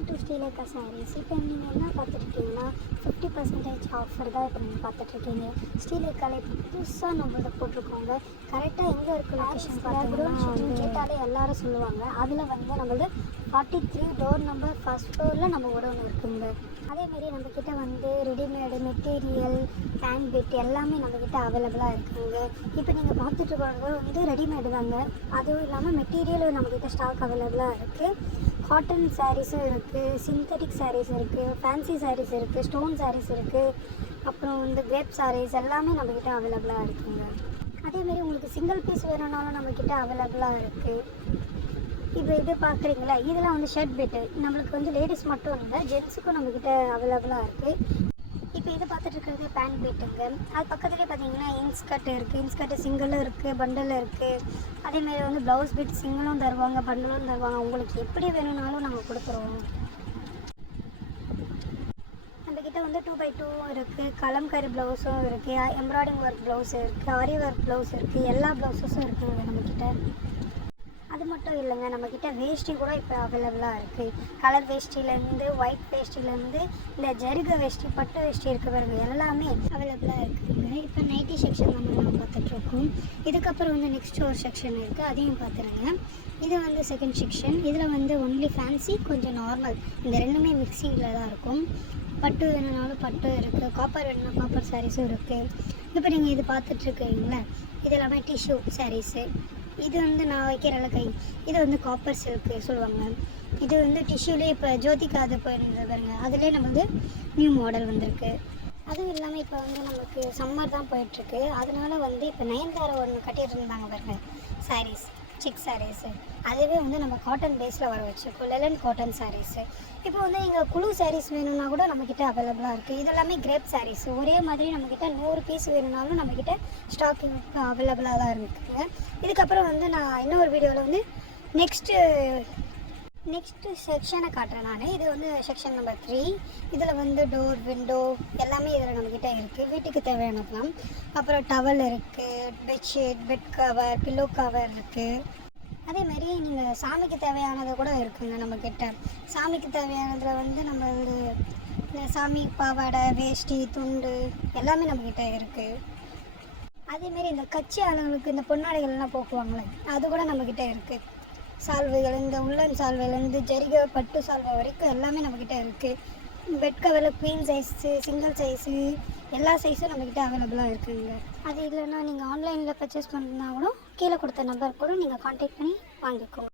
Welcome to Srilekha saris. இப்போ நீங்கள் என்ன பார்த்துட்ருக்கீங்கன்னா 50% ஆஃபர் தான் இப்போ நீங்கள் பார்த்துட்ருக்கீங்க. ஸ்ரீலேகாவில் இப்போ புதுசாக நம்மளை போட்டிருக்கோங்க. கரெக்டாக எங்கே இருக்குது லொக்கேஷன் பார்த்தீங்கன்னா கேட்டாலே எல்லோரும் சொல்லுவாங்க. அதில் வந்து நம்மளது 43 டோர் நம்பர் ஃபர்ஸ்ட் ஃப்ளோரில் நம்ம உடனே இருக்குங்க. அதேமாரி நம்மக்கிட்ட வந்து ரெடிமேடு மெட்டீரியல் ஹேண்ட் பெட் எல்லாமே நம்மக்கிட்ட அவைலபிளாக இருக்குங்க. இப்போ நீங்கள் பார்த்துட்டு இருக்கிறது வந்து ரெடிமேடு தாங்க. அதுவும் இல்லாமல் மெட்டீரியலும் நம்மக்கிட்ட ஸ்டாக் அவைலபிளாக இருக்குது. காட்டன் சாரீஸும் இருக்குது, சிந்தட்டிக் சாரீஸ் இருக்குது, ஃபேன்சி சாரீஸ் இருக்குது, ஸ்டோன் சாரீஸ் இருக்குது, அப்புறம் வந்து கிரேப் சாரீஸ் எல்லாமே நம்மக்கிட்ட அவைலபிளாக இருக்குங்க. அதேமாரி உங்களுக்கு சிங்கிள் பீஸ் வேணும்னாலும் நம்மக்கிட்ட அவைலபிளாக இருக்குது. இப்போ இது பார்க்குறீங்களா, இதெல்லாம் வந்து ஷர்ட் பெட்டு நம்மளுக்கு வந்து லேடிஸ் மட்டும் இல்லை, ஜென்ஸுக்கும் நம்மக்கிட்ட அவைலபிளாக இருக்குது. இப்போ இது பார்த்துட்டு இருக்கிறது பேண்ட் பெட்டுங்க. அது பக்கத்துலேயே பார்த்தீங்கன்னா இன்ஸ்கர்ட் இருக்குது. இன்ஸ்கர்ட்டு சிங்கிளும் இருக்குது, பண்டலும் இருக்குது. அதேமாரி வந்து ப்ளவுஸ் பெட் சிங்கிளும் தருவாங்க, பண்டலும் தருவாங்க. உங்களுக்கு எப்படி வேணும்னாலும் நாங்கள் கொடுத்துருவோம். நம்மக்கிட்ட வந்து 2x2 இருக்குது, கலம்காரி ப்ளவுஸும் இருக்குது, எம்ப்ராய்டிங் ஒர்க் ப்ளவுஸ் இருக்குது, ஆரி ஒர்க் ப்ளவுஸ் இருக்குது, எல்லா ப்ளவுஸஸும் இருக்குதுங்க நம்மக்கிட்ட. அது மட்டும் இல்லைங்க, நம்மக்கிட்ட வேஷ்டி கூட இப்போ அவைலபிளாக இருக்குது. கலர் வேஷ்டிலேருந்து ஒயிட் வேஷ்டிலேருந்து இந்த ஜருக வேஷ்டி, பட்டு வேஷ்டி இருக்க பாருங்க, எல்லாமே அவைலபிளாக இருக்குதுங்க. இப்போ நைட்டி செக்ஷன் நம்ம பார்த்துட்ருக்கோம். இதுக்கப்புறம் வந்து நெக்ஸ்ட் ஒரு செக்ஷன் இருக்குது, அதையும் பார்த்துருங்க. இது வந்து செகண்ட் செக்ஷன். இதில் வந்து ஒன்லி ஃபேன்சி, கொஞ்சம் நார்மல், இந்த ரெண்டுமே மிக்சிங்கில் தான் இருக்கும். பட்டு வேணுனாலும் பட்டு இருக்குது, காப்பர் வேணும்னா காப்பர் சாரீஸும் இருக்குது. இப்போ நீங்கள் இது பார்த்துட்ருக்கீங்களா, இது எல்லாமே டிஷ்யூ சாரீஸு. இது வந்து நான் வைக்கிற கை, இது வந்து காப்பர் சில்க்கு சொல்லுவாங்க. இது வந்து டிஷ்யூலேயே இப்போ ஜோதிகா அது போயிருந்தது பாருங்க, அதுலேயே நம்ம வந்து நியூ மாடல் வந்திருக்கு. அதுவும் இல்லாமல் இப்போ வந்து நமக்கு சம்மர் தான் போயிட்டுருக்கு, அதனால வந்து இப்போ நயன்தாரா ஒன்று கட்டிகிட்டு இருந்தாங்க பாருங்க சாரீஸ், சிக் சாரீஸு. அதுவே வந்து நம்ம காட்டன் பேஸில் வர வச்சுருக்கோம், லெலன் காட்டன் சாரீஸு. இப்போ வந்து இங்கே குழு சாரீஸ் வேணும்னா கூட நம்மக்கிட்ட அவைலபிளாக இருக்குது. இது எல்லாமே கிரேப் சாரீஸ். ஒரே மாதிரி நம்மக்கிட்ட 100 பீஸ் வேணும்னாலும் நம்மக்கிட்ட ஸ்டாக்கிங் அவைலபிளாக தான் இருக்குங்க. இதுக்கப்புறம் வந்து நான் இன்னொரு வீடியோவில் வந்து நெக்ஸ்ட்டு செக்ஷனை காட்டுறேன் நான். இது வந்து செக்ஷன் நம்பர் 3. இதில் வந்து டோர், விண்டோ எல்லாமே இதில் நம்மக்கிட்ட இருக்குது. வீட்டுக்கு தேவையானதுலாம். அப்புறம் டவல் இருக்குது, bedsheet, bed cover, pillow cover இருக்குது. அதேமாரி நீங்கள் சாமிக்கு தேவையானது கூட இருக்குங்க நம்மக்கிட்ட. சாமிக்கு தேவையானதில் வந்து நம்ம இந்த சாமி பாவாடை, வேஷ்டி, துண்டு எல்லாமே நம்மக்கிட்ட இருக்குது. அதேமாரி இந்த கட்சி ஆளுங்களுக்கு இந்த பொன்னாடைகள்லாம் போக்குவாங்களே, அது கூட நம்மக்கிட்ட இருக்குது. சால்வைகள், இந்த உள்ளன் சால்வையிலேருந்து ஜரிகை பட்டு சால்வை வரைக்கும் எல்லாமே நம்மக்கிட்ட இருக்குது. பெட் கவரில் குவீன் சைஸு, சிங்கிள் சைஸு எல்லா சைஸும் நம்மக்கிட்ட அவைலபிளாக இருக்குதுங்க. அது இல்லைன்னா நீங்கள் ஆன்லைனில் பர்ச்சேஸ் பண்ணுறதுனா கூட கீழே கொடுத்த நம்பர் கூட நீங்கள் கான்டாக்ட் பண்ணி வாங்கிக்கோங்க.